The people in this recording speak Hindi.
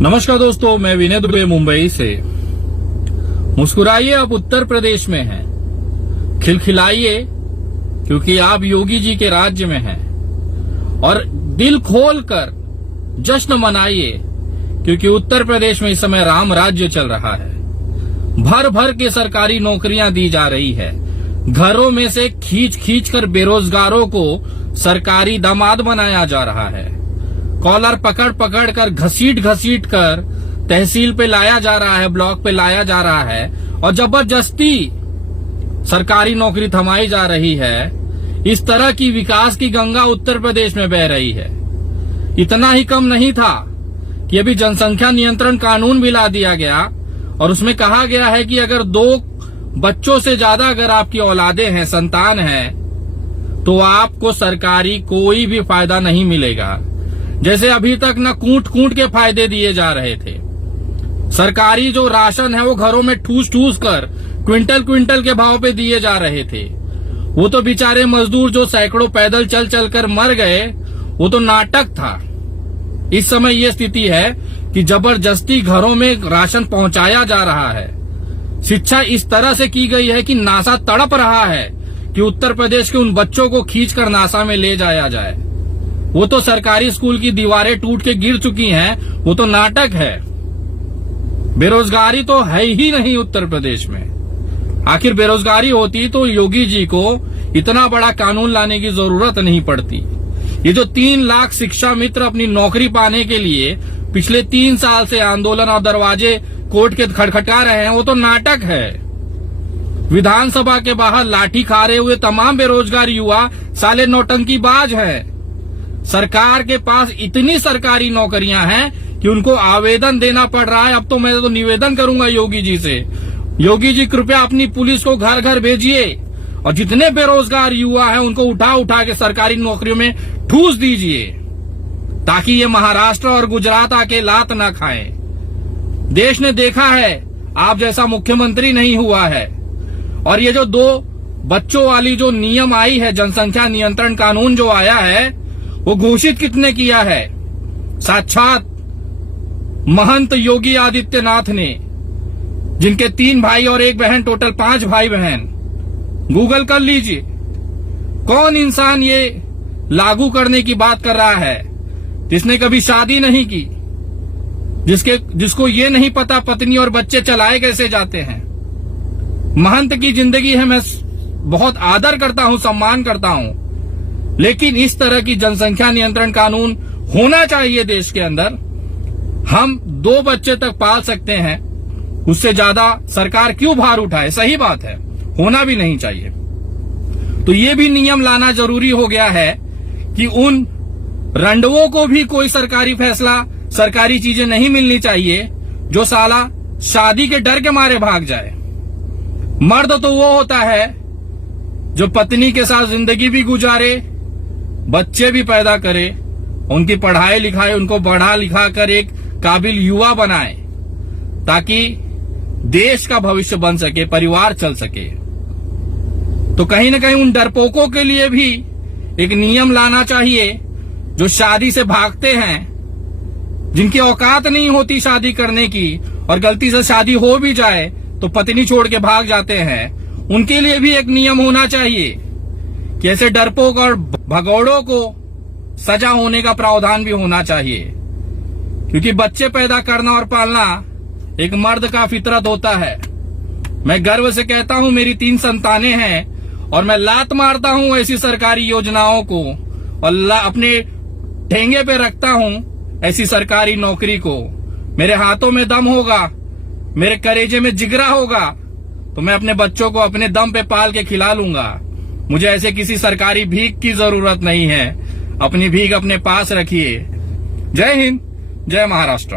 नमस्कार दोस्तों, मैं विनय दुबे मुंबई से। मुस्कुराइए, आप उत्तर प्रदेश में हैं। खिलखिलाइए क्योंकि आप योगी जी के राज्य में हैं। और दिल खोलकर जश्न मनाइए क्योंकि उत्तर प्रदेश में इस समय राम राज्य चल रहा है। भर भर के सरकारी नौकरियां दी जा रही है। घरों में से खींच खींच कर बेरोजगारों को सरकारी दामाद बनाया जा रहा है। कॉलर पकड़ पकड़ कर घसीट कर तहसील पे लाया जा रहा है, ब्लॉक पे लाया जा रहा है और जबरदस्ती सरकारी नौकरी थमाई जा रही है। इस तरह की विकास की गंगा उत्तर प्रदेश में बह रही है। इतना ही कम नहीं था कि अभी जनसंख्या नियंत्रण कानून भी ला दिया गया और उसमें कहा गया है कि अगर 2 बच्चों से ज्यादा अगर आपकी औलादें हैं, संतान है, तो आपको सरकारी कोई भी फायदा नहीं मिलेगा। जैसे अभी तक न कूट के फायदे दिए जा रहे थे। सरकारी जो राशन है वो घरों में ठूस कर क्विंटल के भाव पे दिए जा रहे थे। वो तो बेचारे मजदूर जो सैकड़ों पैदल चल कर मर गए, वो तो नाटक था। इस समय ये स्थिति है कि जबरदस्ती घरों में राशन पहुंचाया जा रहा है। शिक्षा इस तरह से की गई है कि नासा तड़प रहा है कि उत्तर प्रदेश के उन बच्चों को खींचकर नासा में ले जाया जाए। वो तो सरकारी स्कूल की दीवारें टूट के गिर चुकी हैं, वो तो नाटक है। बेरोजगारी तो है ही नहीं उत्तर प्रदेश में। आखिर बेरोजगारी होती तो योगी जी को इतना बड़ा कानून लाने की जरूरत नहीं पड़ती। ये जो 3 लाख शिक्षा मित्र अपनी नौकरी पाने के लिए पिछले 3 साल से आंदोलन और दरवाजे कोर्ट के खटखटा रहे हैं, वो तो नाटक है। विधानसभा के बाहर लाठी खा रहे हुए तमाम बेरोजगार युवा साले नौटंकीबाज हैं। सरकार के पास इतनी सरकारी नौकरियां हैं कि उनको आवेदन देना पड़ रहा है। अब तो मैं तो निवेदन करूंगा योगी जी से, योगी जी कृपया अपनी पुलिस को घर घर भेजिए और जितने बेरोजगार युवा हैं उनको उठा के सरकारी नौकरियों में ठूस दीजिए, ताकि ये महाराष्ट्र और गुजरात आके लात ना खाएं। देश ने देखा है आप जैसा मुख्यमंत्री नहीं हुआ है। और ये जो 2 बच्चों वाली जो नियम आई है, जनसंख्या नियंत्रण कानून जो आया है, वो घोषित किसने किया है? साक्षात महंत योगी आदित्यनाथ ने, जिनके 3 भाई और 1 बहन, टोटल 5 भाई बहन। गूगल कर लीजिए कौन इंसान ये लागू करने की बात कर रहा है, जिसने कभी शादी नहीं की, जिसको ये नहीं पता पत्नी और बच्चे चलाए कैसे जाते हैं। महंत की जिंदगी है, मैं बहुत आदर करता हूं, सम्मान करता हूं, लेकिन इस तरह की जनसंख्या नियंत्रण कानून होना चाहिए देश के अंदर। हम 2 बच्चे तक पाल सकते हैं, उससे ज्यादा सरकार क्यों भार उठाए? सही बात है, होना भी नहीं चाहिए। तो ये भी नियम लाना जरूरी हो गया है कि उन रंडवों को भी कोई सरकारी फैसला, सरकारी चीजें नहीं मिलनी चाहिए जो साला शादी के डर के मारे भाग जाए। मर्द तो वो होता है जो पत्नी के साथ जिंदगी भी गुजारे, बच्चे भी पैदा करे, उनकी पढ़ाई लिखाई, उनको पढ़ा लिखा कर एक काबिल युवा बनाए, ताकि देश का भविष्य बन सके, परिवार चल सके। तो कहीं न कहीं उन डरपोकों के लिए भी एक नियम लाना चाहिए जो शादी से भागते हैं, जिनकी औकात नहीं होती शादी करने की, और गलती से शादी हो भी जाए तो पत्नी छोड़ के भाग जाते हैं। उनके लिए भी एक नियम होना चाहिए कि ऐसे डरपोक और भगौड़ों को सजा होने का प्रावधान भी होना चाहिए, क्योंकि बच्चे पैदा करना और पालना एक मर्द का फितरत होता है। मैं गर्व से कहता हूं मेरी 3 संतानें हैं और मैं लात मारता हूं ऐसी सरकारी योजनाओं को और अपने ठेंगे पे रखता हूं ऐसी सरकारी नौकरी को। मेरे हाथों में दम होगा, मेरे कलेजे में जिगरा होगा, तो मैं अपने बच्चों को अपने दम पे पाल के खिला लूंगा। मुझे ऐसे किसी सरकारी भीख की जरूरत नहीं है। अपनी भीख अपने पास रखिए। जय हिंद, जय महाराष्ट्र।